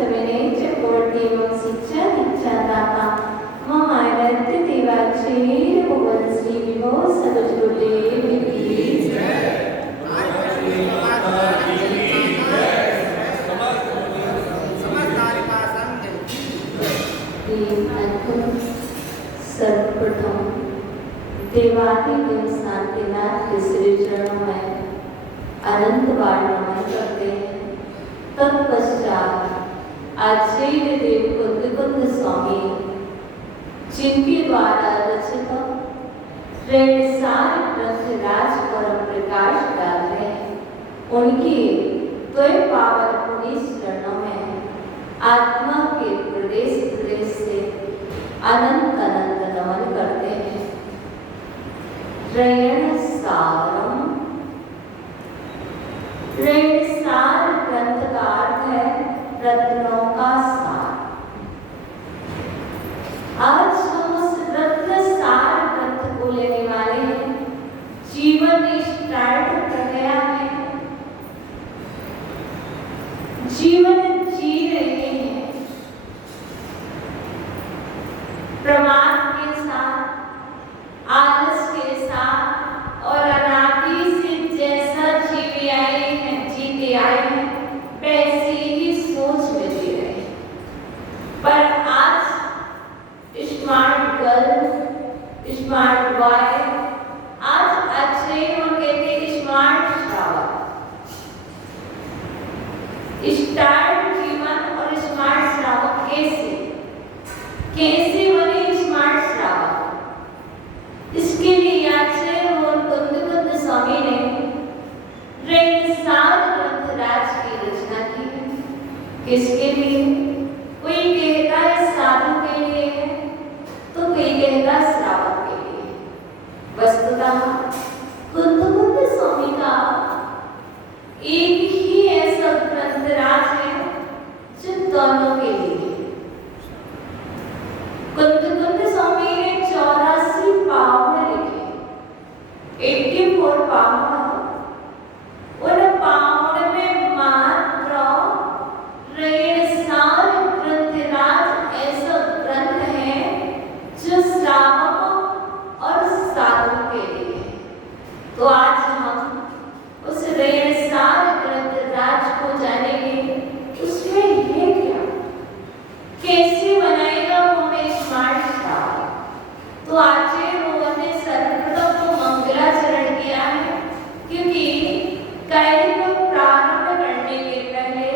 उत्तमने च कोटिवं शिक्षा दीक्षादाता मम आराध्य देवाक्षेर भुवन श्री विभो सदगुरुदेव की जय। सर्वप्रथम देवादिदेव शांतिनाथ के श्री चरणों में अनंत बार नमन करते हैं। तत्पश्चात आचार्य देव कुंद स्वामी जिनके द्वारा रचित ऋणसार ग्रंथ राज परम प्रकाश डाल हैं, उनकी द्वय पावन पुनीत चरणों में आत्मा के प्रदेश प्रदेश से अनंत अनंत नमन करते हैं। ऋणसारम, ऋणसार ग्रंथ का अर्थ है रत्नों का सार। आज हम उस रत्न सार ग्रंथ को लेने वाले हैं। जीवन स्टार्ट कर गया है, जीवन जी रहे हैं प्रमाद के साथ, आलस के साथ और अनादि से जैसा जीते आए हैं वैसी ही सोच में जी रहे हैं। पर आज स्मार्ट गर्ल, स्मार्ट बॉय, आज अच्छे हम कहते हैं स्मार्ट श्रावक। स्टार्ट जीवन और स्मार्ट श्रावक कैसे बने स्मार्ट श्रावक? इसके लिए आचार्य और कुंद स्वामी ने ऋणसार ग्रंथ राज की रचना की है। किसके लिए? कोई कहता है साधु के लिए है, तो कोई कहता है श्रावक के लिए। वस्तुतः कुंद स्वामी का एक ही ऐसा ग्रंथ राज है जो दोनों के लिए। कुंद स्वामी ने 84 पावन लिखे, 84 पावन। उन पावन में मात्र ऋणसार ग्रंथ राज ऐसा ग्रंथ है जो श्रावक और साधु के लिए। तो आज हम उस ऋणसार ग्रंथ राज को जानेंगे। उसमें ये क्या, कैसे बनाएगा हमें स्मार्ट श्रावक? तो आचार्य ने सर्वप्रथम मंगलाचरण किया है, क्योंकि कार्य को प्रारंभ करने के पहले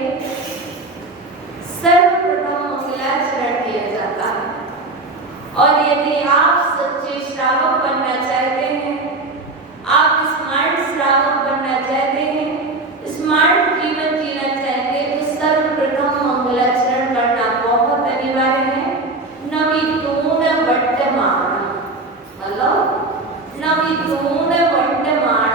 सर्वप्रथम मंगलाचरण किया जाता है। और यदि आप सच्चे श्रावक बनना चाहते हैं, आप स्मार्ट श्रावक बनना चाहते हैं, स्मार्ट जीवन जीना चाहते हैं, तो सर्वप्रथम मंगलाचरण करना बहुत अनिवार्य है। नवितून वर्तमान, मतलब नवितून वर्तमान,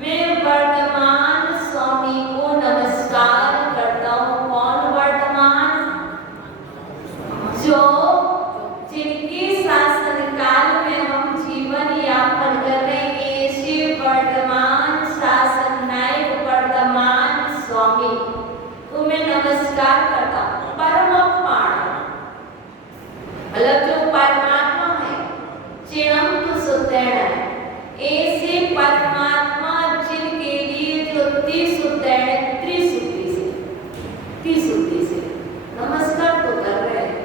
मैं वर्तमान स्वामी को नमस्कार करता हूँ। कौन वर्तमान? जो जिनके शासन काल में हम जीवन यापन कर रहे हैं, ऐसे वर्तमान शासन नायक वर्तमान स्वामी को मैं नमस्कार करता हूँ। परमात्मा, मतलब जो परमात्मा है, चिरम तो सुतैण, ऐसे परमात्मा जिनके लिए जो त्रिशुद्धि से नमस्कार तो कर रहे हैं,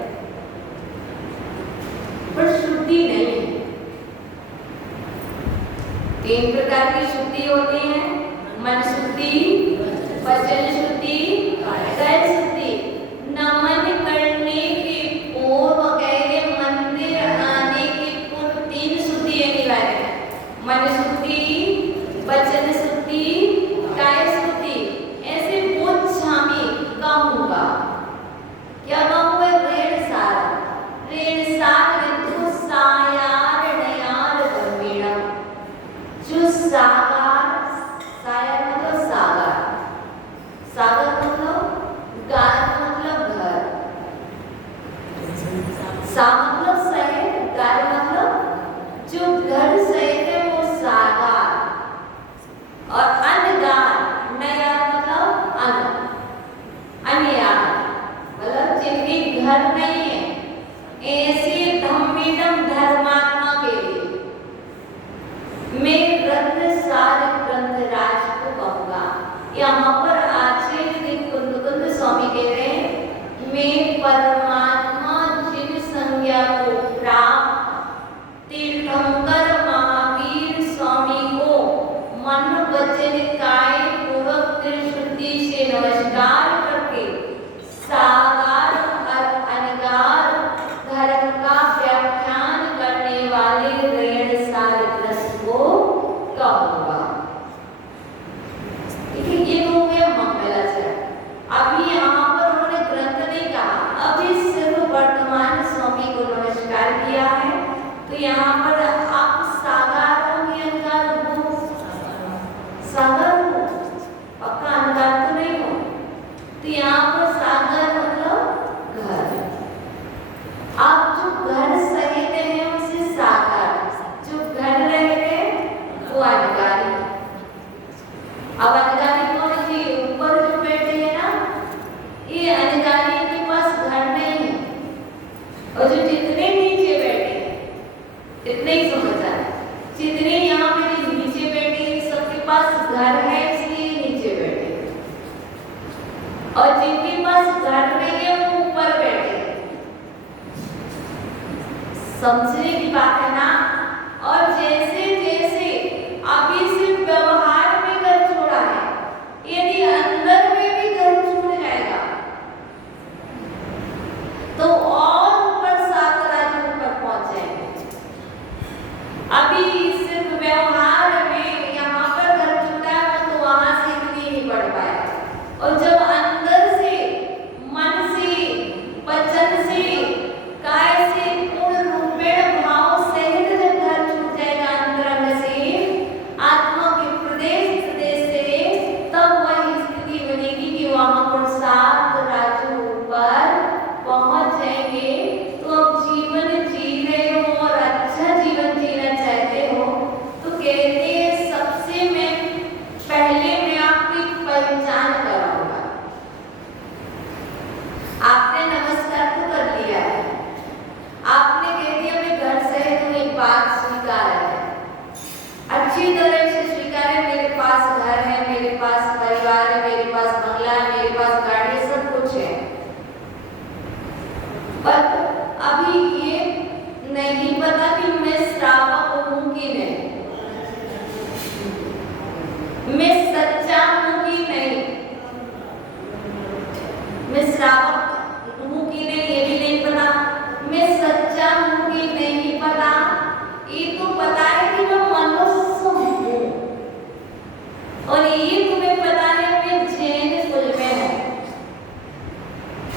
पर शुद्धि नहीं है। 3 प्रकार की शुद्धि होती है: मन शुद्धि, वचन शुद्धि, काय शुद्धि। नमन करने के पूर्व कहे मंदिर आने के पूर्व 3 शुद्धि अनिवार्य है: मन शुद्धि, वचन शुद्धि, काय शुद्धि। ऐसे बोधामी कहूँगा, क्या कहूँगा? ऋणसार तो सायार नयार गंभीरा, जो सागर, सायर मतलब सागर, सागर मतलब यहाँ पर आचार्य कुंद स्वामी कह रहे हैं, मैं परमात्मा जिन संज्ञा को प्राप्त तीर्थंकर महावीर स्वामी को मन वचन काय पूर्वक त्रिशुद्धि से नमस्कार करके साकार और अनगार धर्म का व्याख्यान करने वाले रेण सारग्रस को कहूँगा। ये हो गया मंगलाचरण। अभी यहाँ पर उन्होंने ग्रंथ नहीं कहा, अभी सिर्फ वर्तमान स्वामी को नमस्कार किया है। तो यहाँ पर आप साकार हो या अनगार हो? सागर हो, पक्का अनगार तो नहीं हो। तो यहाँ पर सागर मतलब घर। आप जो घर सहेते हैं उसे सागर, जो घर रहते हैं वो अनगारी। अब अनगारी कौन जी? ऊपर जो बैठे हैं ना, ये अनगारी के पास घर नहीं है। और जो जितने नीचे बैठे हैं इतने ही समझ आए, जितने यहाँ पे नीचे बैठे हैं सबके पास घर है इसलिए नीचे बैठे हैं, और जिनके पास घर नहीं है वो ऊपर बैठे हैं। समझने की बात है ना। और जैसे जैसे अभी सिर्फ व्यवहार में घर छोड़ा है, यदि अंदर में भी घर छूट जाएगा तो और ऊपर सात राज्यों पर पहुंच जाएंगे। अभी सिर्फ व्यवहार में यहाँ पर घर छूटा है तो वहां से इतनी ही बढ़ पाए, और जब अंदर से मन से वचन से काय से पूर्ण रूपेण भाव सहित जब घर छूट जाएगा अंतरंग से आत्मा के प्रदेश से, तब वही स्थिति बनेगी कि वहां पर सात राज्यों पर पहुंच जाएंगे। तो अब जीवन जी रहे हो और अच्छा जीवन जीना चाहते हो तो कहते हैं सबसे पहले मैं आपकी पहचान कराऊंगा। आपने नमस्कार तो कर लिया है, आपने कह दिया मैं घर से है, तो ये बात स्वीकार है, अच्छी तरह से स्वीकार है। मेरे पास घर है, मेरे पास परिवार है, मेरे पास बंगला है, मेरे पास गाड़ी है, सब कुछ है। पर अभी ये नहीं पता कि मैं श्रावक हूँ कि नहीं, मैं सच्चा हूँ कि नहीं, मैं श्रावक हूँ कि नहीं ये भी नहीं पता, मैं सच्चा हूँ कि नहीं पता। ये तो पता है कि मैं मनुष्य हूँ, और ये तुम्हें पता है मैं जैन कुल में हूँ,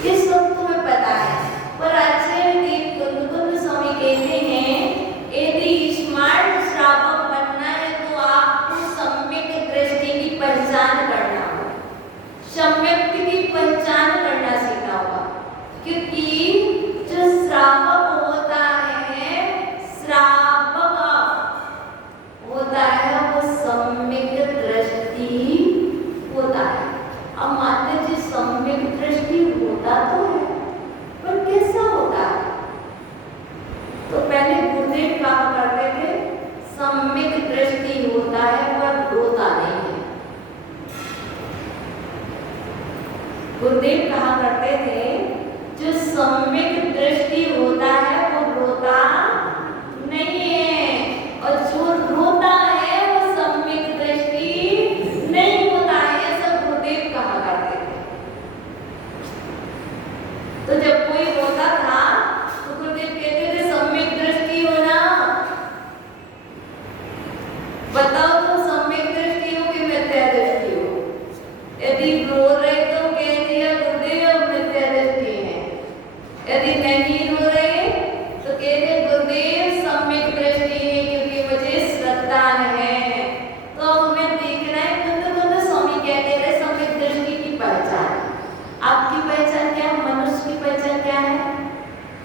ये सब तुम्हें पता है। पर आचार्य कुंद स्वामी कहते हैं यदि स्मार्ट श्रावक बनना है तो आपको सम्यक दृष्टि की पहचान करना होगा, सम्यक की पहचान करना सीखना होगा। क्योंकि जो श्रावक होता है, श्रावक होता है वो सम्यक दृष्टि होता है। अब माता जी सम्यक दृष्टि होता तो है, पर कैसा होता है? तो पहले गुरुदेव कहा करते थे सम्यक दृष्टि होता है पर रोता नहीं है। गुरुदेव कहा करते थे जो सम्यक दृष्टि होता है वो रोता नहीं है, और जो रोता है वो सम्यक दृष्टि नहीं होता है, ऐसा गुरुदेव कहा करते थे। तो जब कोई रोता था तो गुरुदेव कहते थे सम्यक दृष्टि होना, बताओ तो सम्यक दृष्टि हो कि मिथ्या दृष्टि हो। यदि रो रहे तो कह दिया गुरुदेव मिथ्या दृष्टि है, यदि नहीं रो रहे तो कहते गुरुदेव सम्यक दृष्टि है क्योंकि मुझे श्रद्धा है। तो हमें देखना है कुंद स्वामी कहते थे सम्यक दृष्टि की पहचान। आपकी पहचान क्या है? मनुष्य की पहचान क्या है?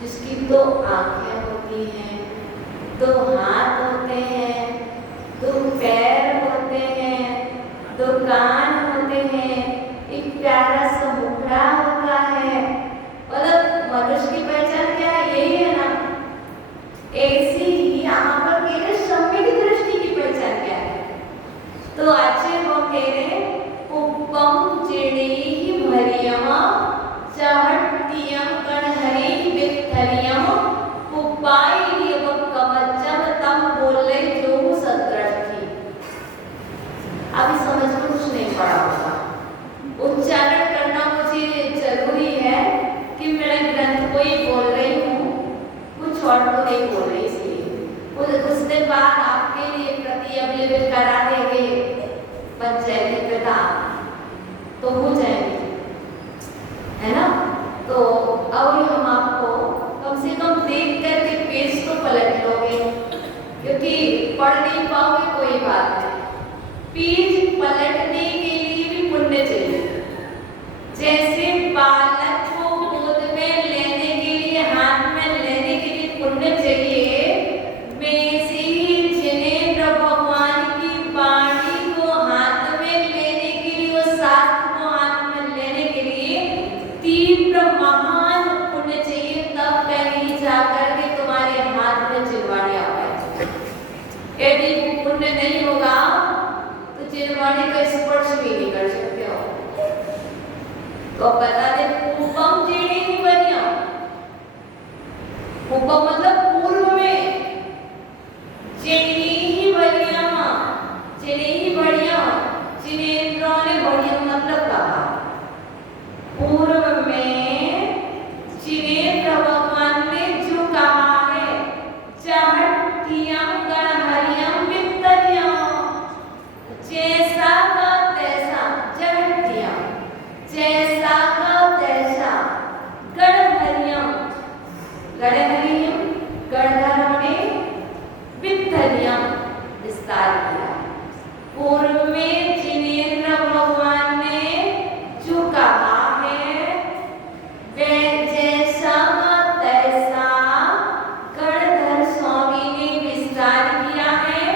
जिसकी दो आंखें होती हैं, दो हाथ होते हैं, दो पैर होते हैं, दो कान होते हैं, एक प्यारा सा मुखड़ा होता है। मतलब मनुष्य की पहचान क्या है? यही है ना। ऐसी ही यहाँ पर कह रहे सम्यक दृष्टि की पहचान क्या है? तो आचार्य वो कह रहे ऊपर देयम चहट्टियम गणहरि वित्थलियम पुपाई लियम कवचम तम बोले जो सत्रठी। अभी समझ में कुछ नहीं पड़ा होगा, उच्चारण करना मुझे जरूरी है कि मैं ग्रंथ को ही बोल रही हूँ, कुछ और तो नहीं बोल रही, इसलिए कुछ दिन बाद आपके लिए प्रति अवेलेबल करा देंगे पंचायती प्रधान, तो हो जाएंगे, है ना। तो अभी हम आपको कम से कम देख करके पेज तो पलट लोगे, क्योंकि पढ़ नहीं पाओगे कोई बात नहीं, पेज पलटने के लिए भी पुण्य चाहिए। जैसे बालक को गोद में लेने के लिए, हाथ में लेने के लिए पुण्य चाहिए, वैसे ही जिनेंद्र भगवान की वाणी को हाथ में लेने के लिए, वो शास्त्र को हाथ में लेने के लिए तीव्र महान पुण्य चाहिए, तब कहीं जाकर के तुम्हारे हाथ में जिनवाणी आ पाए। यदि पुण्य नहीं होगा तो जिनवाणी का स्पर्श भी नहीं कर सकते हो। तो बता दे पूपम जीणी ही बनिया, पूपम मतलब पूर्व में, जीणी ही बनिया, जीणी ही बढ़िया, जिनेंद्रों ने बढ़िया मतलब कहा, पूर्व में जिनेंद्र भगवान ने जो कहा है, चहट्टियम गणहरियम वित्तलियम, जैसा का तैसा, चहट्टियम जैसा का तैसा, गणहरियम, गणहरियम गणधर ने वित्तलियम विस्तार किया। पूर्व में जिनेंद्र भगवान ने जो कहा है, वह जैसा का तैसा गणधर स्वामी ने विस्तार किया है।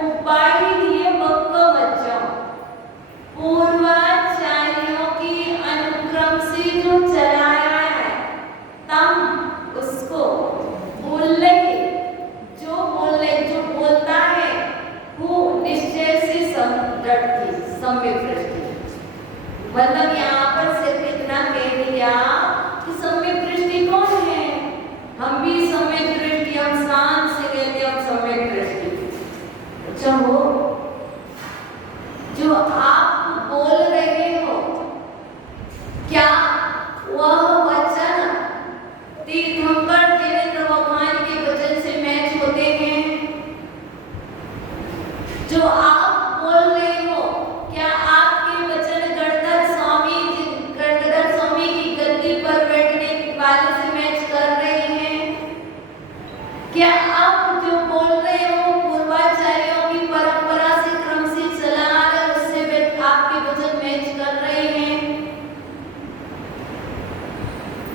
उपाय दिए बक्कवचम, पूर्वाचार्यों की अनुक्रम से जो चलाया है, तम उसको बोलने, जो बोलता है वो निश्चय से सम्यक दृष्टि। मतलब यहाँ पर सिर्फ इतना कह दिया कि सम्यक दृष्टि कौन है, हम भी सम्यक दृष्टि, हम शांत से कहते हैं हम सम्यक दृष्टि। अच्छा हो जो आप बोल रहे हो, क्या वह वचन तीर्थंकर जिनेंद्र भगवान के वचन से मैच होते हैं? जो आप बोल रहे हो, क्या आपके वचन गणधर स्वामी की गद्दी पर बैठने वाले से मैच कर रहे हैं? क्या आप जो बोल रहे हो पूर्वाचार्यों की परंपरा से क्रम से चला आ रहा है, उससे आपके वचन मैच कर रहे हैं?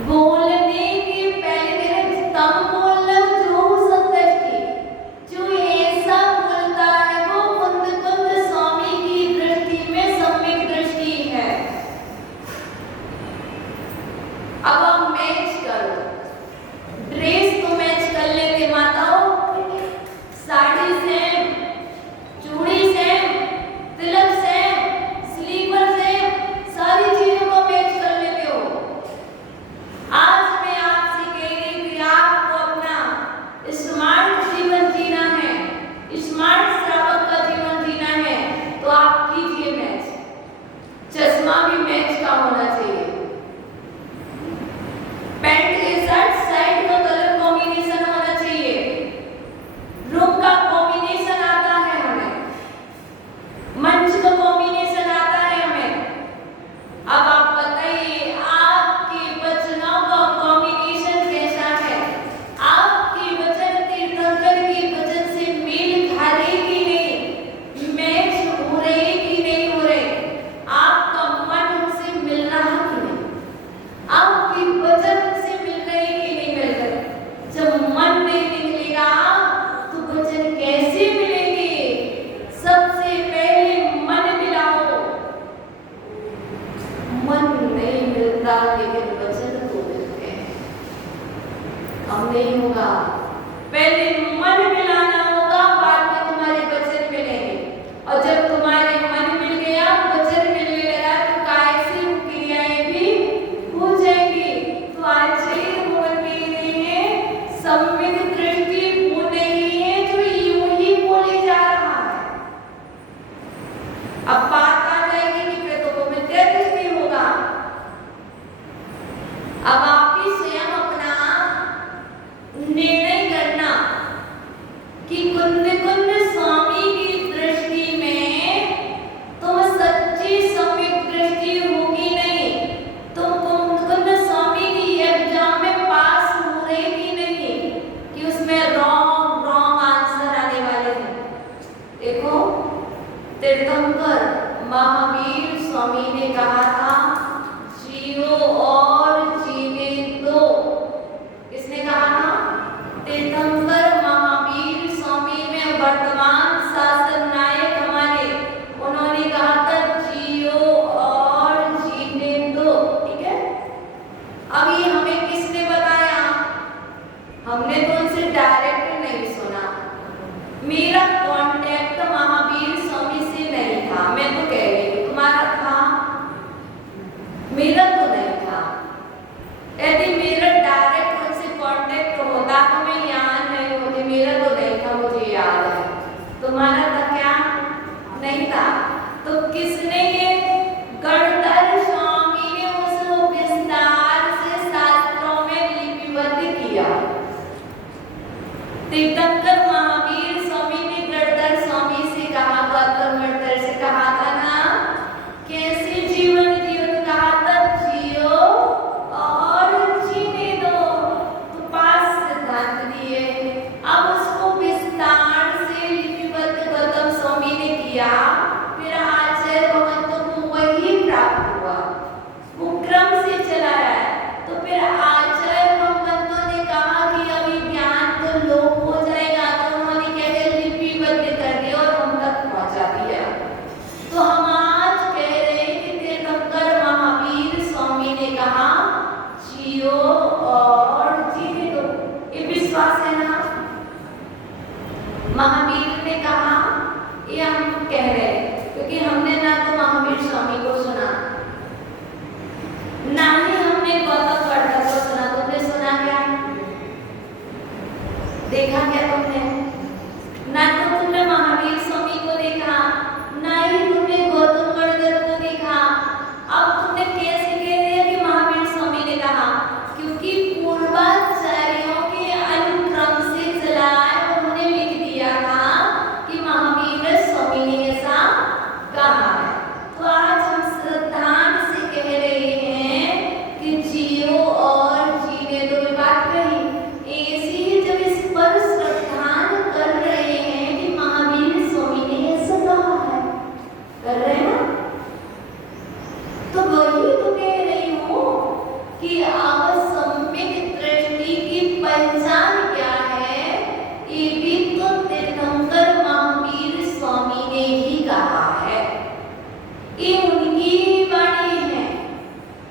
बोलने के पहले तम बोलना जो सत्यष्टि, जो ऐसा बोलता है वो मुकुंद स्वामी की दृष्टि में सम्यक दृष्टि है। अब आप मैच करो, ड्रेस तो मैच कर लेते माताओं, साड़ी सेम, चूड़ी सेम, तिलक सेम, स्लीपर सेम, सारी चीजों को मैच कर लेते हो। आज मैं आपसे कह रही हूँ कि आपको अपना स्मार्ट जीवन जीना है, स्मार्ट श्रावक का जीवन जीना है, तो आप कीजिए मैच। चश्मा भी मैच का होना चाहिए, पैंट के साथ साइड का कलर कॉम्बिनेशन होना चाहिए, रूम का कॉम्बिनेशन आता है हमें, मंच का कॉम्बिनेशन आता है हमें। अब आप बताइए आपके वचनों का कॉम्बिनेशन कैसा है? आपके वचन तीर्थंकर के वचन से मेल खा रहे कि नहीं, मैच हो रहे कि नहीं हो रहे? आपका मन उनसे मिल रहा कि नहीं? आपके वचन उनसे मिल रहे कि नहीं मिल रहे? जब मन नहीं निकलेगा तो वचन कैसे मिलेंगे? सबसे पहले मन मिलाओ। मन नहीं मिलता लेकिन वचन तो मिलते हैं, अब नहीं होगा। पहले मन मिलाना होगा, बाद में तुम्हारे वचन मिलेंगे। और जब तुम्हारे मन मिल गया, वचन मिलने लगा, तो कैसे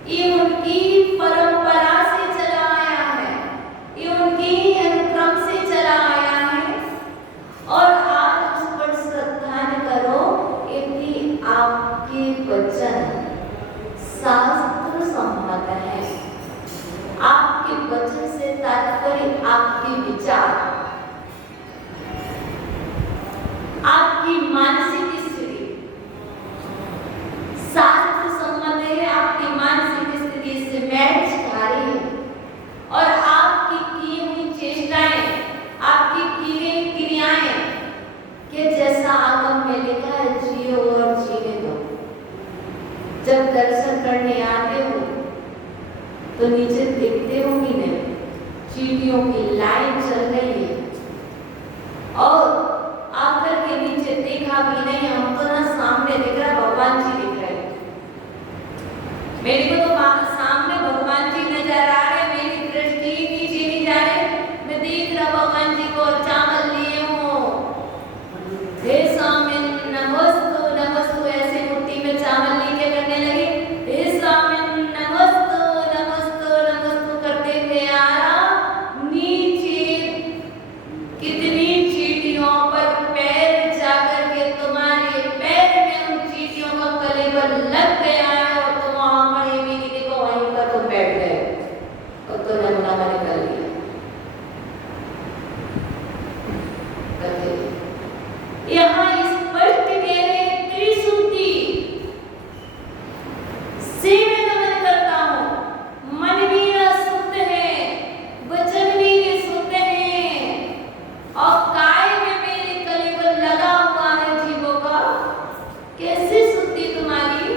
ये उनकी परंपरा से चला आया है, ये उनकी अनुक्रम से चला आया है और आज उस पर श्रद्धा करो। यदि आपके वचन शास्त्र सम्मत है, आपके वचन से तात्पर्य आपके विचार, आपकी मानसिक स्थिति शास्त्र सम्मत है, आपकी मानसिक स्थिति से मैच खा रही है और आपकी की हुई चेष्टाएं, आपकी की गई क्रियाएं के जैसा आगम में लिखा है, जियो और जीने दो। जब दर्शन करने आते हो तो नीचे देखते हो कि नहीं, चींटियों की लाइन चल रही है और आकर के नीचे देखा भी नहीं, हमको ना सामने दिख रहा भगवान जी दिख रहे हैं। मेरे को तो सामने भगवान जी नजर आ रहे, मेरी दृष्टि नीचे नहीं जा रही, मैं देख रहा भगवान जी को और चावल लिए हूँ, हे स्वामिन नमस्तु नमस्तु, ऐसे मुट्ठी में चावल लेके करने लगे, हे स्वामिन नमस्तु नमस्तु नमस्तु करते हुए आ रहा। नीचे कितनी चींटियों पर पैर जाकर के तुम्हारे पैर में उन चींटियों का कलेवर लग गया है और तुम वहां पड़े भी नहीं, देखो वहीं पर तुम बैठ गए और तुमने मुनाफा निकाल लिया। यहाँ स्पष्ट कह रहे त्रिशुद्धि से मैं गमन करता हूँ, मन मेरा शुद्ध है, वचन मेरे शुद्ध है और काय में मेरे कलेवर लगा हुआ है जीवों का। कैसे शुद्धि तुम्हारी?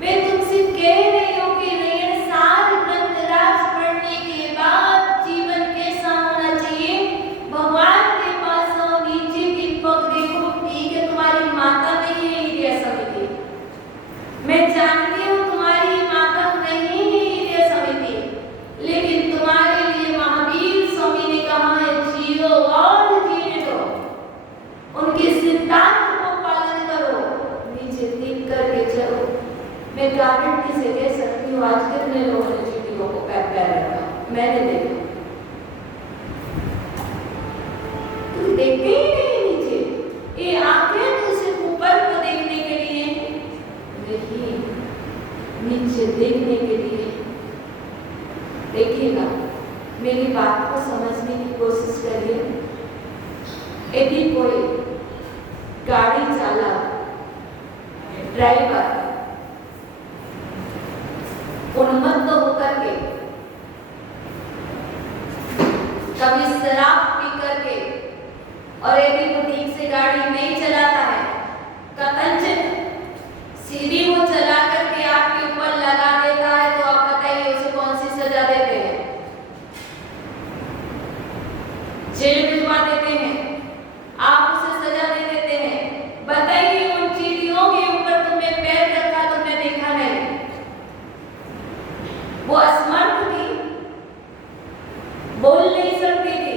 मैं तुमसे कह रही हूँ कि रेण सार ग्रंथराज पढ़ने के बाद जीवन कैसा होना चाहिए, भगवान के पास आओ, नीचे दीपक देखो, ठीक है तुम्हारी माता नहीं है हृदय समिति, मैं जानती हूँ तुम्हारी माता नहीं है हृदय समिति, लेकिन तुम्हारे लिए महावीर स्वामी ने कहा है जियो और जीने दो, उनके सिद्धांत को पालन करो, नीचे देख करके चलो। मैं गारंटी से कह सकती हूँ आज कितने लोगों ने चींटियों को पैर पैर रखा, मैंने देखा। तो देखते ही नहीं नीचे, ये आंखें तो सिर्फ ऊपर को देखने के लिए नहीं, नीचे देखने के लिए। देखिएगा, मेरी बात को समझने की कोशिश करिए। यदि कोई गाड़ी चालक, ड्राइवर उन्मत्त होकर के, कभी शराब पी करके और यदि वो ठीक से गाड़ी नहीं चलाता है, कथनचित सीधी वो चला करके आपके ऊपर लगा देता है, तो आप बताइए उसे कौन सी सजा देते हैं? जेल भिजवा देते हैं, आप उसे सजा दे देते हैं। बताइए उन चींटियों के ऊपर तुमने पैर रखा, तुमने देखा नहीं, वो असमर्थ थी, बोल नहीं सकती थी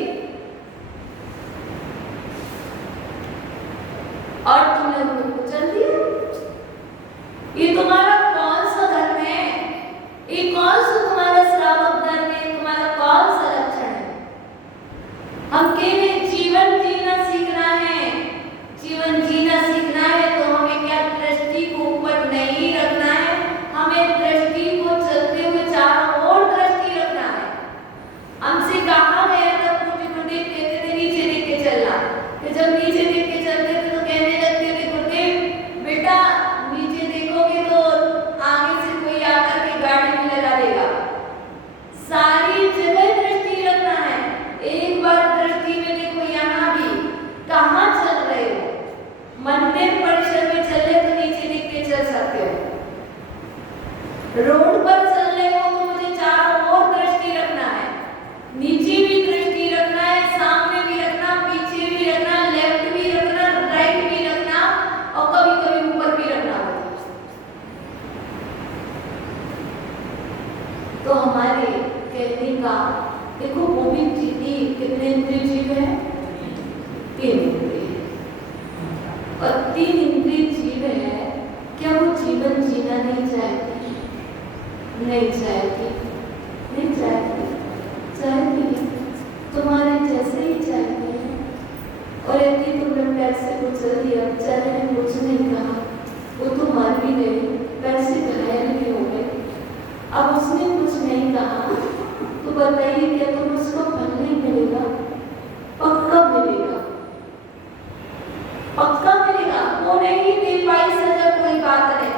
और तुमने उनको कुचल दिया। ये तुम्हारा कौन सा धर्म है? ये कौन सा तुम्हारा श्रावक धर्म है? तुम्हारा कौन सा लक्षण है? हम केवल जीवन जीना सीखना है, जीवन जीना सीखना है तो हमें क्या दृष्टि को ऊपर नहीं रखना है, हमें दृष्टि को चलते हुए चारों ओर दृष्टि रखना है। हमसे कहा गया था पूज्य गुरुदेव कहते थे नीचे देख के चलना, कि जब नीचे देख के चलते थे तो कहने लगते थे गुरुदेव बेटा नीचे देखोगे तो आगे से कोई आकर के गाड़ी में लगा देगा। सारी जगह दृष्टि रखना है, एक बार दृष्टि में देखो, यहाँ भी कहाँ चल रहे हो, मंदिर परिसर में चल रहे तो नीचे देख के चल सकते हो, रोड पर चल रहे हो तो मुझे चारों ओर दृष्टि रखना है, नीचे भी दृष्टि रखना है, सामने भी रखना, पीछे भी रखना, लेफ्ट भी रखना, राइट भी रखना और कभी कभी ऊपर भी रखना। तो हमारे कहने का देखो, वो भी चींटी कितने इंद्रिय जीव है? 3 इंद्रिय, और 3 इंद्रिय जीव है, क्या वो जीवन जीना नहीं चाहती? नहीं चाहेगी, नहीं चाहेगी, चाहेगी तुम्हारे जैसे ही चाहेगी। और यदि तुमने पैसे को चल दिया, बेचारे ने कुछ नहीं कहा, वो तो मर भी गई, पैसे घायल भी हो गए, अब उसने कुछ नहीं कहा, तो बताइए क्या तुम उसको फल नहीं मिलेगा? पक्का मिलेगा, पक्का मिलेगा। वो नहीं दे पाई सजा, कोई बात नहीं,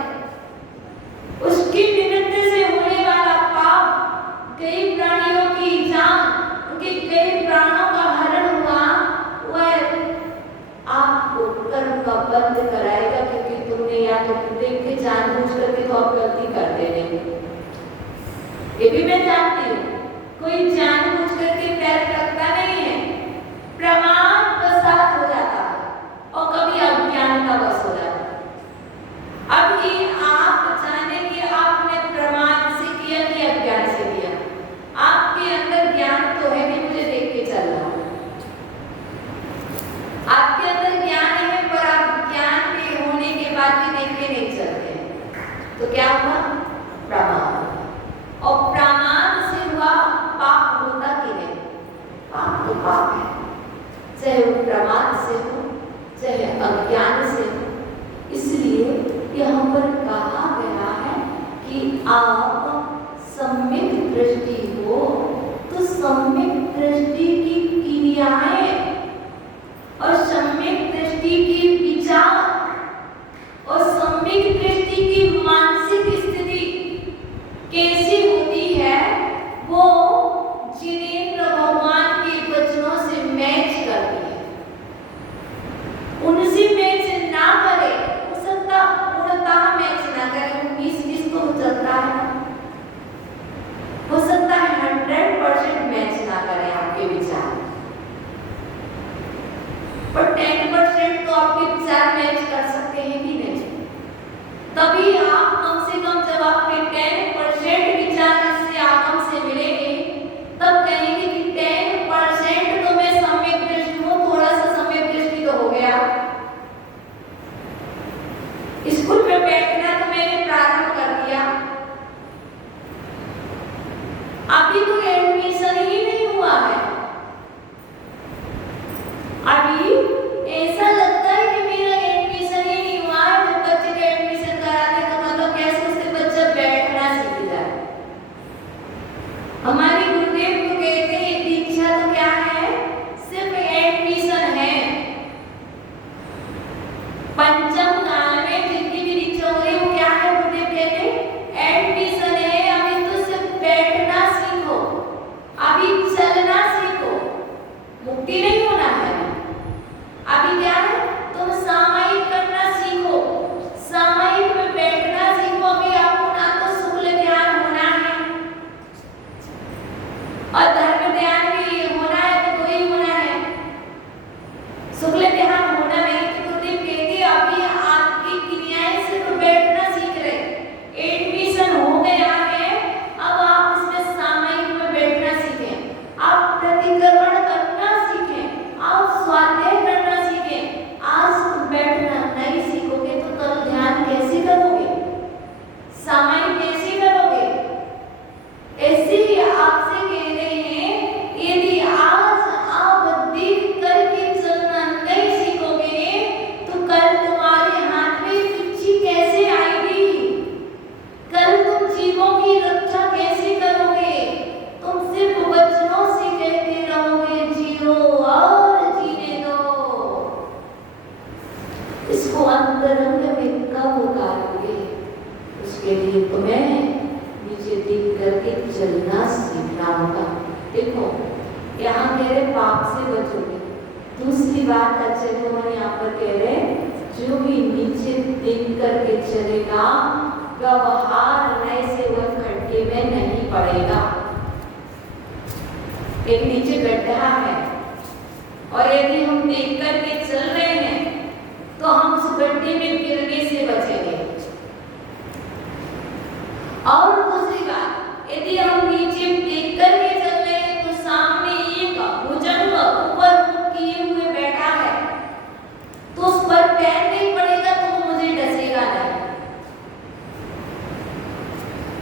उसकी मिन्नत से होने वाला पाप, कई प्राणियों की जान, उनके कई प्राणों का हरण हुआ, वह आपको कर्म का बंद कराएगा, क्योंकि तुमने या तो देख के जानबूझ करके तो आप गलती करते नहीं। ये भी मैं जानती हूँ, कोई जानबूझ करके पैर रखता नहीं है, प्रमाण वसात हो जाता है और कभी अज्ञान का वश हो जाता है। अभी आप जाने कि आपने प्रमाण से किया कि अज्ञान से किया, आपके अंदर ज्ञान तो है कि मुझे देख के चल रहा है, आपके अंदर ज्ञान है, पर आप ज्ञान के होने के बाद भी देख के नहीं चलते, तो क्या हुआ? प्रमाण। और प्रमाण से हुआ पाप होता कि नहीं? पाप तो पाप है, चाहे वो प्रमाण से हो चाहे अज्ञान से हो। इसलिए यहाँ पर कहा गया है कि आप सम्यक दृष्टि हो, तो सम्यक दृष्टि की क्रियाएं और सम्यक दृष्टि की विचार और सम्यक दृष्टि की मानसिक स्थिति कैसी होती है, वो जिनेंद्र भगवान के वचनों से मैच करती है। उनसे मैच ना करे, हो सकता पूर्णतः मैच ना करे, 19-20 तो चलता है, हो सकता है 100% मैच ना करे आपके विचार, पर 10% तो आपके विचार मैच कर सकते हैं कि नहीं? तभी आप कम से कम जब आपके 10% विचार इससे आगम से मिलेंगे, तब कहेंगे कि 10% तो मैं सम्यक दृष्टि हूँ, थोड़ा सा सम्यक दृष्टि तो हो गया। स्कूल में बैठना तो मैंने प्रारंभ कर दिया, अभी तो एडमिशन ही नहीं हुआ है, अभी ऐसा लगता है कि मेरा एडमिशन ही नहीं हुआ है। जब बच्चे का एडमिशन कराते तो मतलब कैसे उससे बच्चा बैठना सीख जाए। हमारे गुरुदेव तो कहते हैं दीक्षा तो क्या है, सिर्फ एडमिशन है। पंचम काल में जितनी भी दीक्षा हो रही है वो क्या है, गुरुदेव कहते हैं एडमिशन है। अभी तो सिर्फ बैठना सीखो, अभी चलना सीखो, मुक्ति नहीं होना है। अभी क्या है, तुम सामायिक करना सीखो, सामायिक में बैठना सीखो। अभी आपको ना तो शुक्ल ध्यान होना है और धर्म ध्यान भी होना है, तो दो ही होना है, शुक्ल ध्यान होना नहीं। तो गुरुदेव कहते अभी आपकी क्रियाएं सिर्फ बैठना सीख रहे, एडमिशन हो गया है, अब आप इसमें सामायिक में बैठना सीखें, आप प्रतिक्रमण करना सीखें, आप स्वाध्याय करना सीखें। आज तुम बैठना नहीं सीखोगे तो कल ध्यान कैसे करोगे, सामायिक कैसे करोगे? ऐसे ही आपसे कह रहे हैं, यदि आज आप देख करके चलना नहीं सीखोगे तो कल तुम्हारे हाथ में पिच्ची कैसे आएगी, कल तुम जीवों की रक्षा कैसे करोगे? तुम सिर्फ वचनों से कहते रहोगे जियो और जीने दो, इसको अंतरंग में कब उतारोगे? उसके लिए तुम्हें नीचे देख करके चलना सीखना होगा। देखो यहाँ कह रहे पाप से बचोगे, दूसरी बात अच्छे भगवान यहाँ पर कह रहे जो भी नीचे देख करके चलेगा व्यवहार नए से वह खड्डे में नहीं पड़ेगा। एक नीचे गड्ढा है और यदि हम देख करके चल रहे हैं तो हम उस गड्ढे में गिरने से बचेंगे। और दूसरी बात, यदि हम नीचे देख करके चल रहे हैं तो सामने एक भुजंग ऊपर मुख किए हुए बैठा है, तो उस पर पैर नहीं पड़ेगा तो वो मुझे डसेगा नहीं।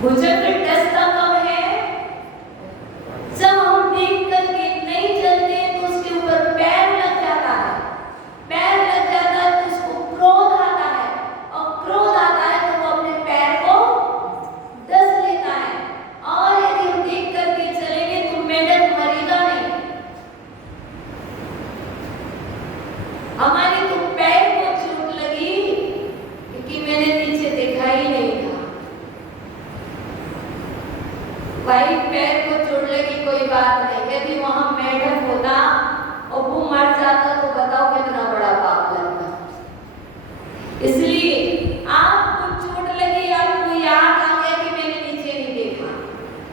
भुजंग कब है? जब हम देख करके नहीं चलते तो उसके ऊपर पैर लग जाता है, पैर लग जाता है तो उसको क्रोध आता है, और क्रोध आता है तो वो अपने पैर को डस लेता है। और यदि हम देख करके चलेंगे तो मेंढक मरेगा नहीं, हमारे तो पैर को चोट लगी क्योंकि मैंने नीचे देखा ही नहीं था। भाई पैर को चोट लगी कोई बात नहीं, यदि वहां मेंढक होता और वो मर जाता तो बताओ कितना बड़ा पाप लगता। इसलिए आपको चोट लगी, आपको याद आ गया कि मैंने नीचे नहीं देखा,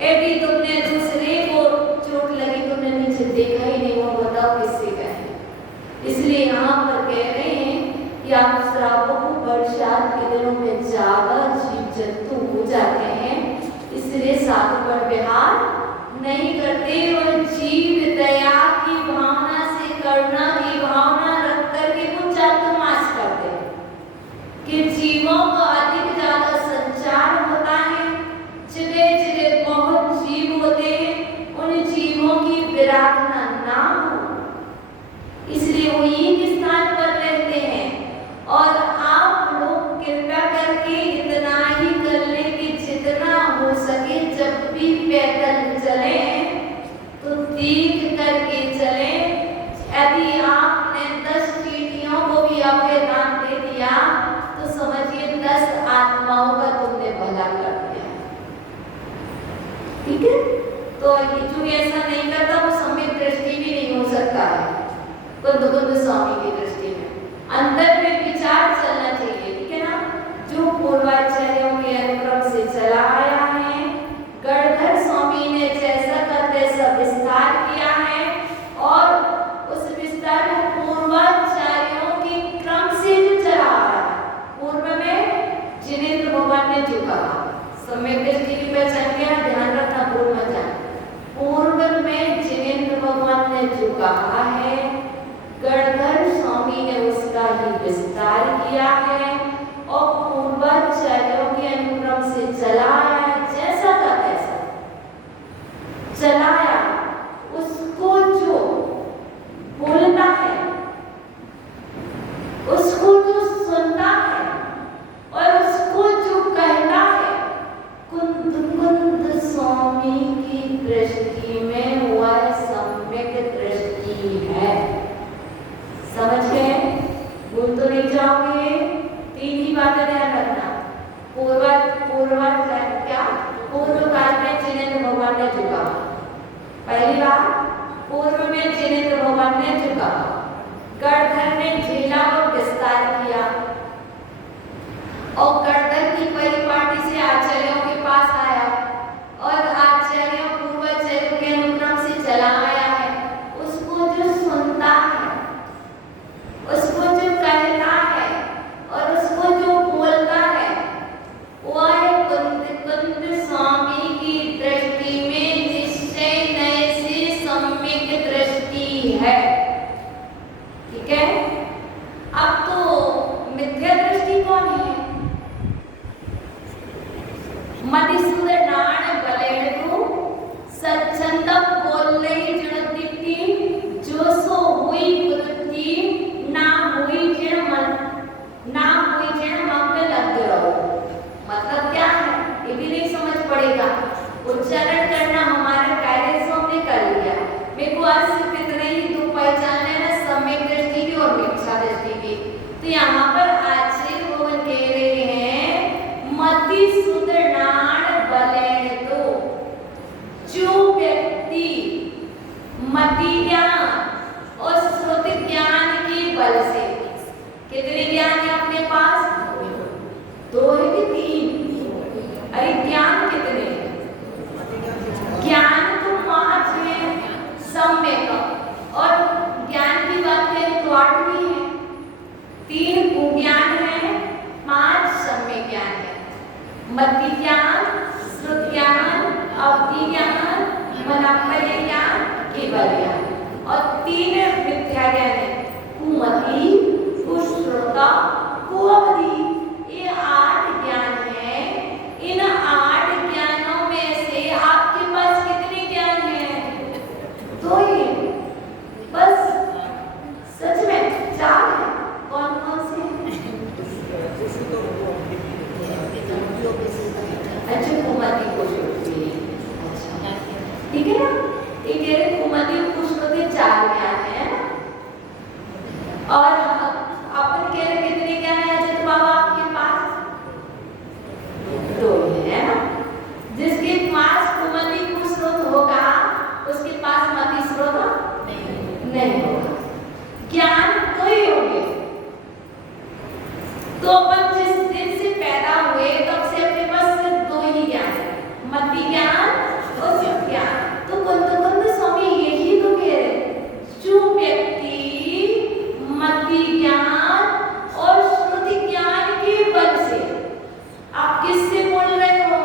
यदि तुमने दूसरे को चोट लगी तुमने नीचे देखा ही नहीं, वो बताओ किससे कहे। इसलिए यहाँ पर कह रहे हैं कि आप श्रापों को बरसात के दिनों में ज्यादा जीव जंतु हो जाते हैं, इसलिए साधु पर व्यवहार नहीं करते और जीव दया की भावना से, करुणा की भावना रख करके कुछ चातुर्मास करते हैं कि जीवों का अधिक ज्यादा संचार होता है, जगह जगह बहुत जीव होते हैं, उन जीवों की विराधना ना हो, इसलिए वो एक स्थान पर रहते हैं। और आप लोग कृपया करके इतना ही कर ले कि जितना हो सके जब भी पैदल चले तो देख करके चले। यदि आपने 10 चींटियों को भी अभयदान दे दिया तो समझिए 10 आत्माओं का तुमने भला कर दिया, ठीक है। तो जो ऐसा नहीं करता वो सम्यक दृष्टि भी नहीं हो सकता है कुंद स्वामी की दृष्टि में। अंदर में विचार चलना चाहिए, ठीक है ना। जो पूर्वाचार्यों के अनुक्रम से चला आया है, गणधर स्वामी ने जैसा का तैसा विस्तार किया है, और उस विस्तार को पूर्वाचार्यों के क्रम से जो चला आ रहा है। पूर्व में जिनेंद्र भगवान ने जो कहा, सम्यक दृष्टि की पहचान किया, ध्यान रखना भूल मत जाना। पूर्व में जिनेंद्र भगवान ने जो कहा है, गणधर स्वामी ने उसका ही विस्तार किया है, और पूर्वाचार्यों के अनुक्रम से चलाया, जैसा का तैसा चलाया। उसको जो बोलता है, उसको जो सुनता है, और उसको जो कहता है, कुंद स्वामी की दृष्टि में वह सम्यक दृष्टि है। समझ गए? भूल तो नहीं जाओगे। 3 ही बातें ध्यान रखना। पूर्व काल में जिनेंद्र भगवान ने जो कहा, पहली बात पूर्व में जिनेंद्र भगवान ने जो कहा, गणधर ने झेला और विस्तार किया, और गणधर की परिपाटी से आचार्यों के पास आया, और आचार्य पूर्वाचार्यों के अनुक्रम से चला आया है। उसको जो सुनता है, उसको जो कहता है, और उसको जो बोलता है, वह कुंद स्वामी की दृष्टि में निश्चय नए से सम्यक दृष्टि है, ठीक है। अब तो मिथ्या दृष्टि कौन है? मधुसूदनान बलेड़ु सच्चंदम बोले जड़ दिट्टी, जो सो हुई कुदृति ना हुई जड़ मन, ना हुई जड़ मन में लग रहो। मतलब क्या है ये भी नहीं समझ पड़ेगा। उच्चारण करना हमारे गाइडेंस हमने कर लिया। मेरे को आज सिर्फ इतने ही 2 पहचान है ना, सम्यक दृष्टि की और मिथ्या दृष्टि की। तो यहाँ पर आचार्य भगवान कह रहे हैं, मधुसूदनान बलेड़ु, जो व्यक्ति मति ज्ञान और श्रुति ज्ञान के बल से, कितने ज्ञान है अपने पास? 2 है कि 3? अरे ज्ञान कितने? ज्ञान तो 5 है सम्यक, और ज्ञान की बात करें तो 8 भी है। 3 ज्ञान है, 5 सम्यक ज्ञान है। मति ज्ञान, श्रुति ज्ञान, अवधि ज्ञान, मनापय ज्ञान, केवल ज्ञान, और 3 मिथ्या ज्ञान है, कुमति, कुश्रुता, कुअवधि। ये 8 ज्ञान है। इन 8 ज्ञान ठीक है ना? ये कह रहे कुमति पुष्पति 4 ज्ञान है ना? और अपन कह रहे कितने ज्ञान है अजित बाबा आपके पास? 2 है ना? जिसके पास कुमति पुष्प होगा उसके पास मति स्रोत नहीं होगा। ज्ञान 2 ही होंगे। तो अपन जिस दिन से पैदा हुए तब से अपने पास सिर्फ 2 ही ज्ञान है, मति ज्ञान और सिद्ध ज्ञान। तो कुंद स्वामी यही तो कह रहे, जो व्यक्ति मति ज्ञान और श्रुति ज्ञान के बल से, आप किससे बोल रहे हो?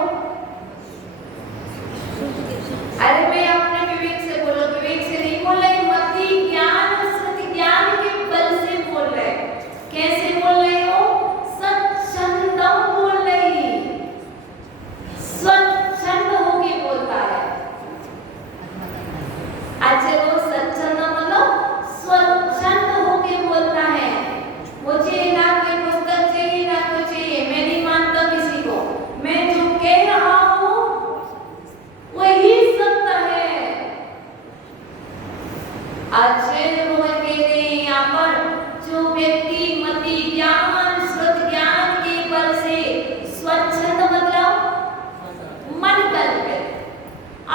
अरे मैं अपने विवेक से बोलो, विवेक से नहीं बोल रहे, मति ज्ञान और श्रुति ज्ञान के बल से बोल रहे। कैसे बोल रहे हो? सच्चंदम बोल रही, स्वच्छंद होके बोलता है। अच्छा वो सच्चंद मतलब स्वच्छंद होके बोलता है। मुझे ना कोई पुस्तक चाहिए ना कुछ चाहिए, मैं नहीं मानता किसी को, मैं जो कह रहा हूँ वही सत्य है। अच्छे वो कह रहे हैं यहाँ पर, जो व्यक्ति मति ज्ञान श्रुत ज्ञान के बल से स्वच्छंद मतलब मन कल्पित,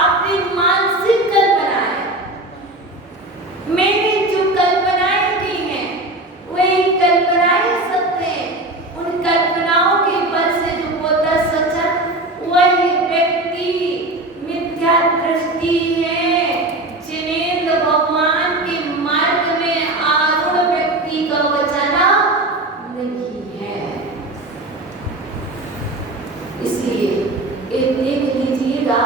अपनी मानसिक कल्पनाएं, मैंने जो कल्पनाएं की हैं वही कल्पनाएं सत्य हैं। उन कल्पनाओं के बल से जो बोलता सच्चा, वही व्यक्ति मिथ्या दृष्टि है। जिनेंद्र भगवान के मार्ग में आरूढ़ व्यक्ति का बचाना नहीं है। इसलिए ये देख लीजिएगा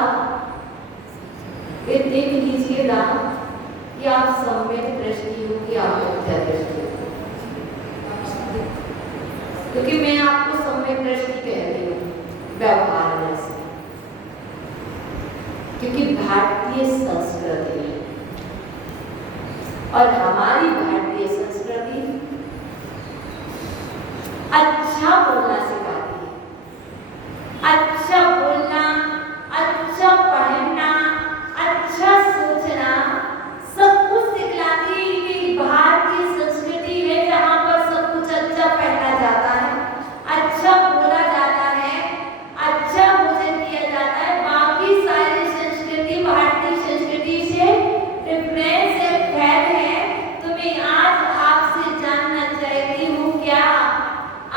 कि आप सम्यक दृष्टि हो कि आप मिथ्या दृष्टि हो। क्योंकि मैं आपको सम्यक दृष्टि कहती हूँ व्यवहार में से, क्योंकि भारतीय संस्कृति है और हमारी भारतीय संस्कृति अच्छा बोलना सिखाती है। अच्छा बोलना, अच्छा पढ़ना, अच्छा सोचना, सब कुछ सिखलाती है। कि भारतीय संस्कृति है जहाँ पर सब कुछ अच्छा पहना जाता है, अच्छा बोला जाता है, अच्छा भोजन किया जाता है। बाकी सारी संस्कृति भारतीय संस्कृति से डिफरेंस है, भेद है। तो मैं आज आपसे जानना चाहती हूँ, क्या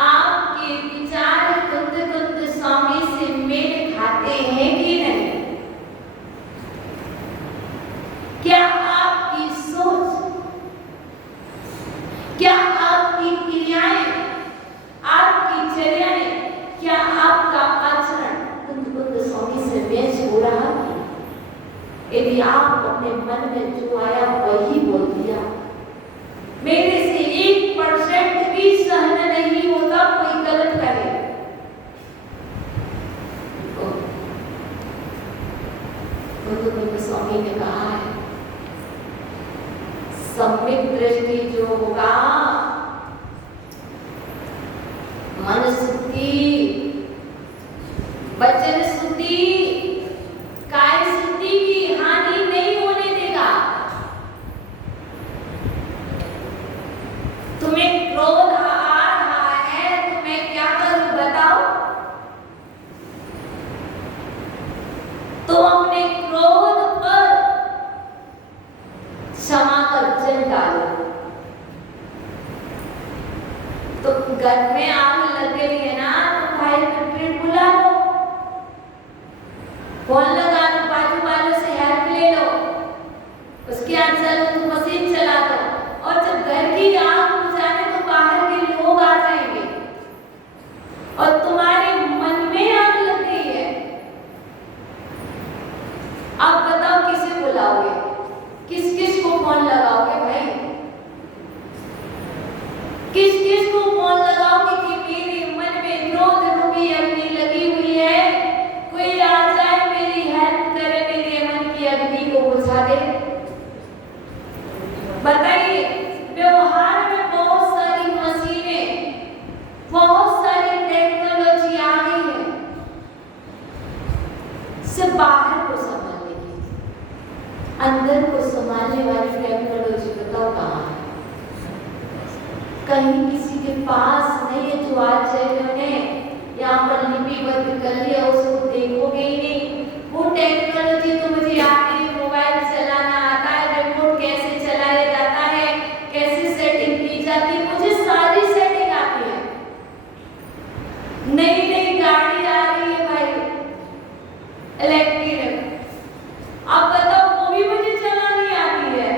आपके विचार कुंद स्वामी से मेल खाते हैं कि नहीं? क्या आपकी सोच, क्या आपकी क्रियाएं, आपकी चर्याएं, क्या आपका आचरण कुंद स्वामी से मैच हो रहा है? यदि आप अपने मन में जो आया वही बोल दिया, मेरे से 1% भी सहन नहीं होता कोई गलत करे। कुंद स्वामी ने कहा है, सम्यक दृष्टि जो होगा, मन शुद्धि, वचन शुद्धि, काय शुद्धि की हानि नहीं होने देगा। तुम्हें क्रोध आ रहा है तो मैं क्या करूं बताओ? तो अपने क्रोध पर क्षमा कर जल डालो। तो घर में आग लग गई है ना, तो भाई ब्रिगेड बुला लो, फोन लगा लो, बाजू वालों से हेल्प ले लो, उसके आंसर तुम मशीन चला दो। और जब घर की आग बुझाने तो बाहर के लोग आ जाएंगे और तुम्हारे मन में आग लग गई है। अब बताओ किसे बुलाओगे, किस किस को फोन लगाओगे भाई? किस किस को फोन लगाओगे कि मेरे मन में क्रोध रूपी अग्नि लगी हुई है, कोई आ जाए मेरी हेल्प करे, मेरे मन की अग्नि को बुझा दे? बताइए, व्यवहार में बहुत सारी मशीनें, बहुत सारी टेक्नोलॉजी आ गई है, सिर्फ बाहर को संभालने की। अंदर को संभालने वाली टेक्नोलॉजी बताओ कहाँ है? कहीं किसी के पास नहीं है। जो आज ने यहाँ पर लिपिबद्ध कर लिया उसको देखोगे ही नहीं। वो टेक्नोलॉजी तो मुझे आती है, मोबाइल चलाना आता है, रिमोट कैसे चलाया जाता है, कैसे सेटिंग की जाती है, मुझे सारी सेटिंग आती है। नई नई गाड़ी आ रही है भाई इलेक्ट्रिक, अब बताओ वो भी मुझे चलानी आती है,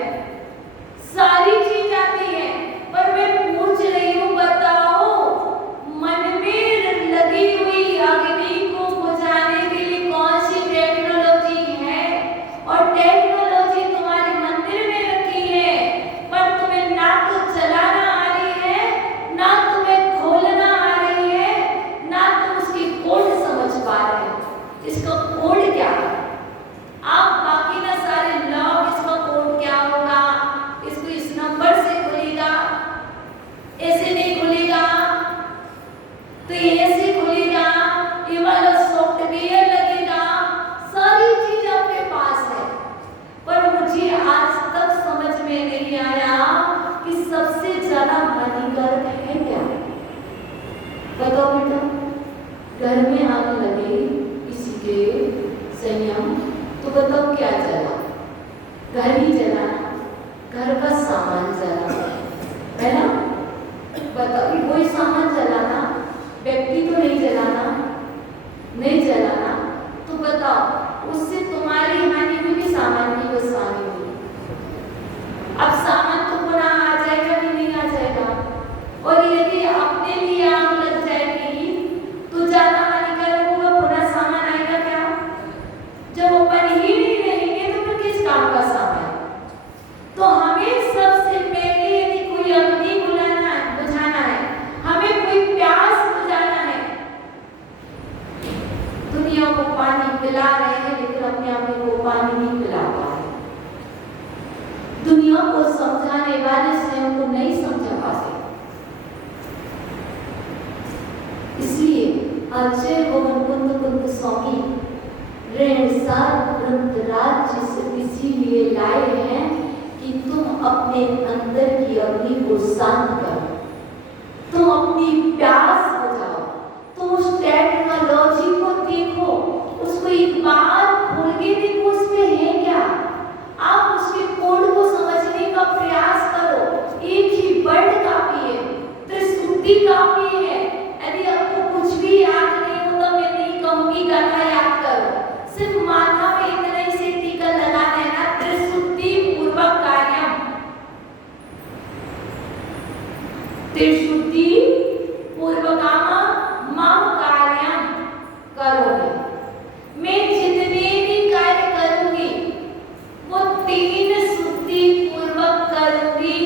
सारी चीज आती है। पर मैं पूछ रही हूँ बताओ मन में लगी हुई अग्नि को बुझाने के लिए कौन सी टेक्नोलॉजी है? और टेक्नोलॉजी तुम्हारे मंदिर में रखी है, पर तुम्हें ना तो चलाना आ रही है, ना तुम्हें खोलना आ रही है, ना तुम उसकी कोड समझ पा रहे हो। इसका कोड क्या है? आप बाकी ना सारे लॉग, इसका कोड क्या होगा, इसको इस नंबर से खुलेगा, ऐसे नहीं खुलेगा तो ये ऐसे खुलेगा, ये वाला सॉफ्टवेयर लगेगा, सारी चीज आपके पास है। पर मुझे आज तक समझ में नहीं आया कि सबसे ज्यादा हानिकारक है क्या? बताओ बेटा, घर में आग लगे किसी के संयम तो बताओ क्या जला? घर ही जलाना, घर का सामान जलाना है ना? बताओ कोई सामान जलाना, व्यक्ति तो नहीं जलाना, नहीं जलाना। तो बताओ उससे तुम्हारी हानि हुई, सामान की बस हानि हुई। अब सामान तो पुनः आ जाएगा कि नहीं आ जाएगा? और यदि अपने लिए आग लग जाएगी तो ज्यादा हानिकारक होगा, पुनः सामान आएगा क्या? जब अपन ही नहीं रहेंगे तो फिर किस काम का सामान? तो हमें सबसे पहले यदि कोई अग्नि बुझाना है, हमें कोई प्यास बुझाना है। दुनिया को पानी पिला रहे हैं लेकिन अपने आप को पानी नहीं पिला पा रहे। दुनिया को समझाने वाले स्वयं को नहीं समझा पाते। इसलिए आचार्य गोविंद स्वामी रेणसार ग्रंथराज जिसे इसीलिए लाए हैं कि तुम अपने अंदर की अग्नि को शांत करो, तुम अपनी प्यास बुझाओ, तुम उस टेक्नोलॉजी को देखो, उसको एक बार खोल के देखो उसमें है क्या। आप उसके कोड को समझने का प्रयास करो। एक ही वर्ड काफी है, त्रिशुद्धि काफी है। यदि आपको कुछ भी याद नहीं होता, मैं नहीं कहूंगी गाना याद करो, सिर्फ माथा में इतना ही से टीका लगाना है ना, त्रिशुद्धि पूर्वक कार्यम, त्रिशुद्धि पूर्वकाम मम कार्यम करोगे। मैं जितने भी कार्य करूंगी वो 3 शुद्धि पूर्वक करूंगी।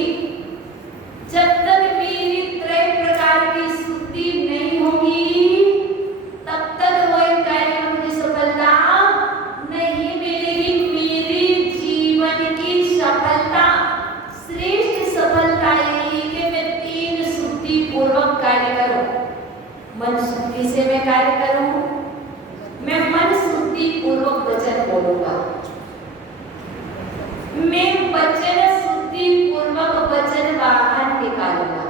जब तक मेरी त्रय प्रकार की शुद्धि नहीं होगी तब तक वो कार्य में मुझे सफलता नहीं मिलेगी। मेरी जीवन की सफलता, श्रेष्ठ सफलता यही कि मैं 3 शुद्धि पूर्वक कार्य करूं। मन शुद्धि से मैं कार्य करूं, मैं मन शुद्धि पूर्वक वचन बोलूंगा, मैं वचन शुद्धि पूर्वक वचन बाहर निकालूंगा,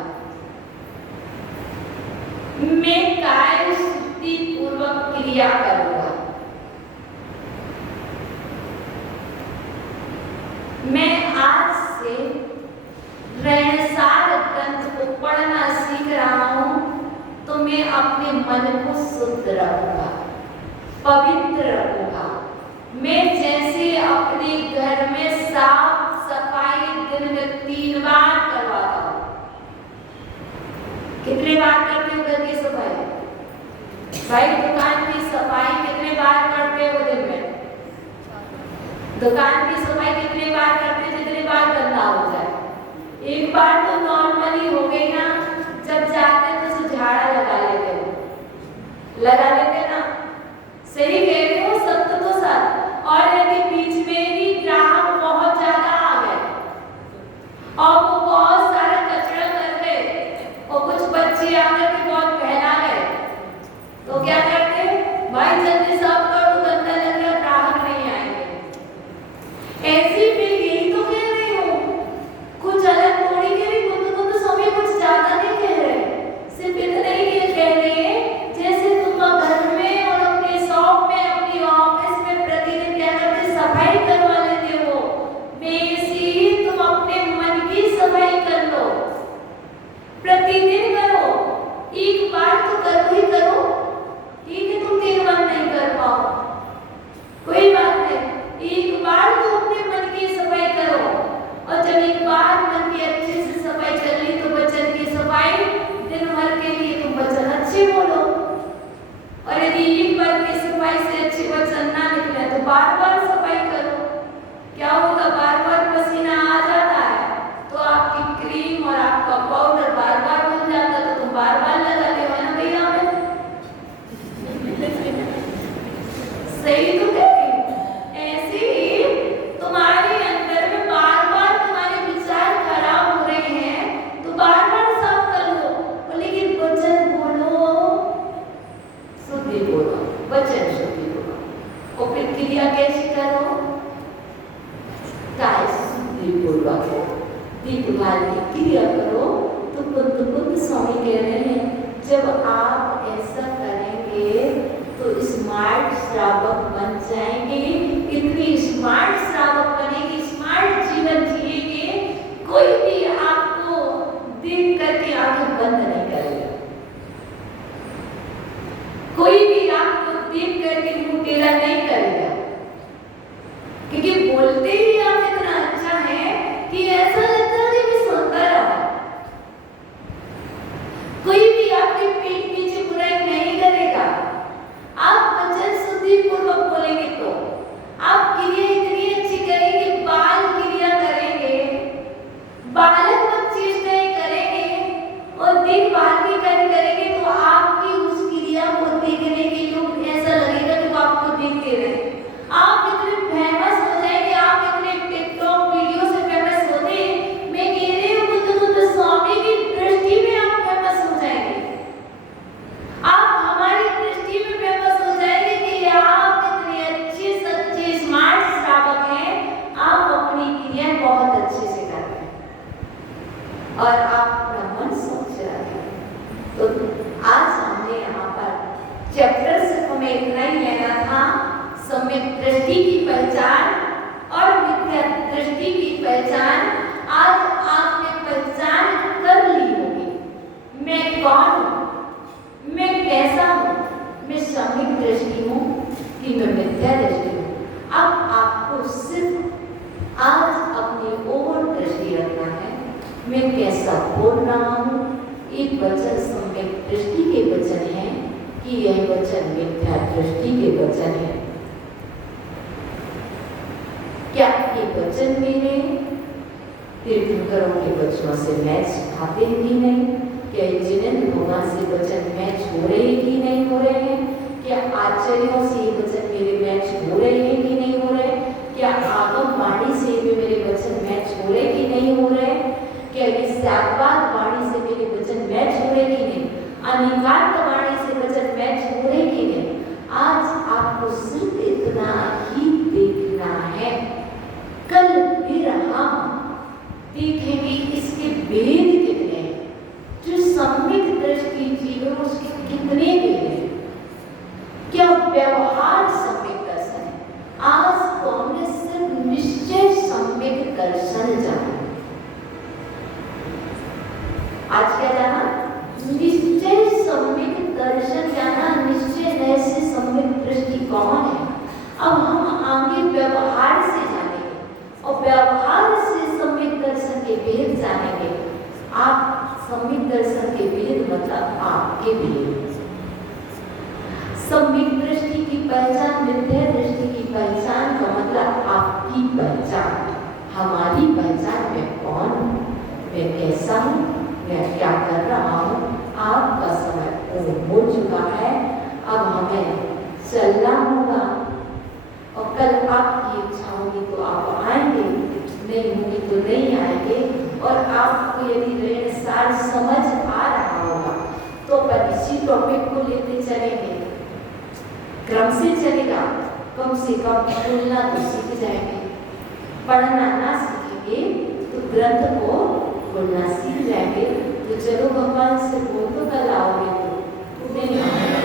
मैं काय शुद्धि पूर्वक क्रिया करूंगा, मैं आज से रेणसार ग्रंथ को पढ़ना सीख रहा हूं तो मैं अपने मन को शुद्ध रखूंगा, पवित्र रखूंगा। मैं जैसे अपने घर में साफ सफाई दिन में 3 बार करवाता हूं। कितने बार करते हो घर की सफाई? भाई दुकान की सफाई कितने बार करते हो दिन में? दुकान की सफाई कितने बार करते हो? जितने बार गंदा हो जाए। एक बार तो नॉर्मली हो गई ना, जब जाते तो उसे झाड़ा लगा लेते हो, लगा लेते ना, सही कह रहे हो, सत्य तो सत्य। और यदि बीच में ही ग्राहक बहुत ज्यादा आ गए और वो बहुत सारा कचरा कर गए और कुछ बच्चे आकर के बहुत फैला गए तो क्या करते? भाई जल्दी साफ कर दो, गंदा लग रहा, ग्राहक नहीं आएंगे। ऐसी वचन शुद्धि पूर्वक। और फिर क्रिया कैसे करो? काय शुद्धि पूर्वक दीप लाल की क्रिया करो। तो बुद्ध स्वामी कह रहे हैं जब आप ऐसा करेंगे तो स्मार्ट श्रावक बन जाएंगे। इतनी स्मार्ट श्रावक बनेंगे, स्मार्ट जीवन जिएंगे, कोई भी आपको देख करके आंखें बंद नहीं करेगा, कोई भी आपको देख करके मुंह टेढ़ा नहीं करेगा, क्योंकि बोलते ही आप इतना अच्छा है कि ऐसा लगता है कि सुनता रहा। कोई भी आपके पीठ पीछे बुराई नहीं करेगा। आप वचन शुद्धि पूर्वक बोलेंगे तो आप क्रिया इतनी अच्छी करेंगे, बाल क्रिया करेंगे, बालक मत चेष्टाएं करेंगे और देखभाल भी करेंगे तो आपकी उस क्रिया को देखने के लोग ऐसा लगेगा कि वो आपको देखते रहे। आप इतने फेमस हो जाएंगे, आप इतने टिकटॉक वीडियो से फेमस होते, मैं कह रही हूँ बुद्ध स्वामी की दृष्टि में आप फेमस हो जाएंगे। आप हमारी दृष्टि में फेमस हो जाएंगे कि आप इतने अच्छे सच्चे स्मार्ट श्रावक हैं, आप अपनी क्रिया बहुत अच्छे से कर रहे हैं और आप ब्राह्मण सोच रहे हैं। तो आज हमने यहाँ पर चैप्टर सिर्फ हमें इतना ही लेना था, सम्यक दृष्टि की पहचान और मिथ्या दृष्टि की पहचान। आज आपने पहचान कर ली होगी, मैं कौन हूँ, मैं कैसा हूँ, मैं सम्यक दृष्टि हूँ कि मैं मिथ्या दृष्टि हूँ। अब आपको सिर्फ आज अपनी ओर दृष्टि रखना है, मैं कैसा बोल रहा हूँ। एक वचन सम्यक दृष्टि के वचन है कि यह वचन मिथ्या दृष्टि के वचन है। क्या ये वचन मेरे तीर्थंकरों के वचनों से मैच खाते हैं कि नहीं? क्या जिनेंद्र भगवान से वचन मैच हो रहे हैं कि नहीं हो रहे हैं? क्या आचार्यों से ये वचन मेरे मैच हो रहे हैं कि नहीं हो रहे? क्या आगम वाणी से मेरे वचन मैच हो रहे कि नहीं हो रहे? क्या ये शाब्बाद वाणी से मेरे वचन मैच हो रहे कि नहीं? अनिकांत वाणी से वचन मैच हो रहे कि नहीं? आज आपको सिर्फ इतना ही देखना है। कल फिर हम देखेंगे इसके भेद कितने हैं, जो सम्यक दृष्टि जीवन उसके कितने भेद हैं, क्या व्यवहार सम्यक दर्शन है। आज तो हमने सिर्फ निश्चय सम्यक दर्शन जाना। आज क्या जाना? निश्चय सम्यक दर्शन जाना। निश्चय रहस्य सम्यक दृष्टि कौन है? अब हम आगे व्यवहार से जानेंगे और व्यवहार से सम्यक दर्शन के भेद जानेंगे। आप सम्यक दर्शन के भेद मतलब आपके भेद, सम्यक दृष्टि की पहचान, मिथ्या दृष्टि की पहचान का मतलब आपकी पहचान। हमारी पहचान मैं कौन हूँ, मैं कैसा हूँ, मैं क्या कर रहा हूँ। आपका समय हो चुका है, अब हमें चलना होगा और कल आपकी इच्छा होगी तो आप आएंगे, नहीं होगी तो नहीं आएंगे। और आपको यदि ऋण सार समझ आ रहा होगा तो अपन इसी टॉपिक को लेते चलेंगे, क्रम से चलेगा। कम से कम बोलना तो सीख जाएंगे, पढ़ना ना सीखेंगे तो ग्रंथ को बोलना सीख जाएंगे। तो चलो भगवान से बोल तो कल आओगे तो नहीं